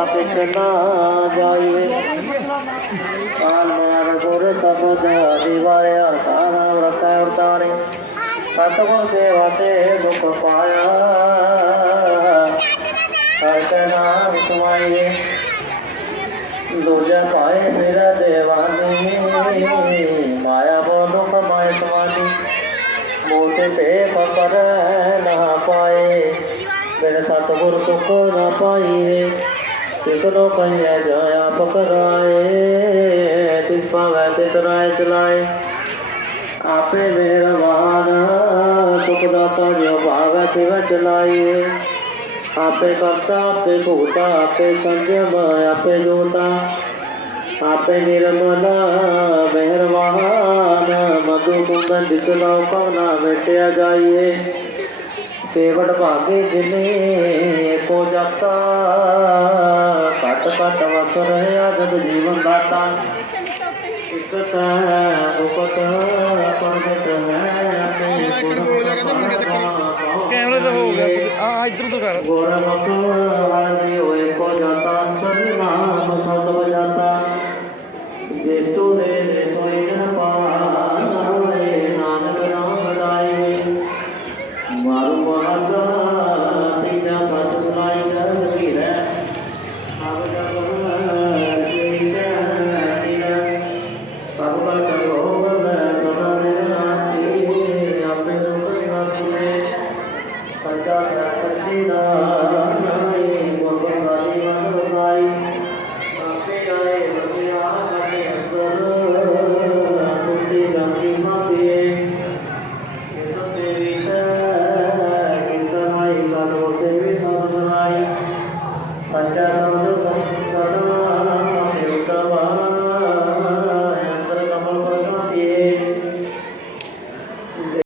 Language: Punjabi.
ਆਪ ਨਾ ਜਾਈਏ ਕਾਲ ਮਾਰ ਗੁਰ ਸਬਦ ਦਿਵਾਇਆ ਸਾਰਾ ਰਖੈ ਉਤਾਰੇ। ਸਤਗੁਰ ਸੇਵਾ ਤੇ ਦੁਖ ਪਾਇਆ। ਹਰ ਕੈ ਨਾਮ ਤੁਮਾਈਏ ਦੂਜਾ ਪਾਏ ਮੇਰਾ ਦੇਵਾਨੀ। ਮਾਇਆ ਬੋ ਦੁਖ ਮਾਇ ਤੁਮਾਨੀ ਮੋਤੇ ਤੇ ਪਕਰ ਨਾ ਪਾਏ। ਮੇਰੇ ਸਤਿਗੁਰ ਸੁਖ ਨਾ ਪਾਈਏ। ਤਿਸ ਲੋ ਕਹਿਆ ਜਾਇਆ ਪਕਰਾਏ, ਤਿਸ ਪਾਵੈ ਤੇ ਤਰਾਏ ਚਲਾਏ। ਆਪੇ ਮਿਹਰਬਾਨ ਸੁਖ ਦਾਤਾ ਜੋ ਭਾਵੈ ਤਿਵ ਚਲਾਈਏ। ਆਪੇ ਕਰਤਾ, ਆਪੇ ਭੂਤਾ ਆਪੇ ਸੰਜਮ, ਆਪੇ ਜੋਤਾ। ਆਪੇ ਨਿਰਮਲ ਮਿਹਰਬਾਨ ਮਧੂ ਕੁੰਦ ਜਿਤ ਲੋ ਕਉਨਾ ਮਿਟਿਆ ਜਾਈਏ। ਸੇਵੜ ਭਾਗੇ ਜਿਨੇ ਕੋ ਜਪਤਾ ਘਟ ਘਟ ਵਸ ਰਹਿਆ ਜਦ ਜੀਵਨ ਦਾਤਾ ਇਕਤ ਉਪਤ ਪਰਗਟ ਹੈ ਆਪੇ ਕੈਮਰੇ ਤਾਂ ਹੋ ਗਿਆ। ਆ ਇਧਰ ਤੋਂ ਕਰ। ਗੁਰਮੁਖ ਹਰਿ ਹੋਏ ਕੋ ਜਾਤਾ ਸਰਨਾਮ Pajaya Pajina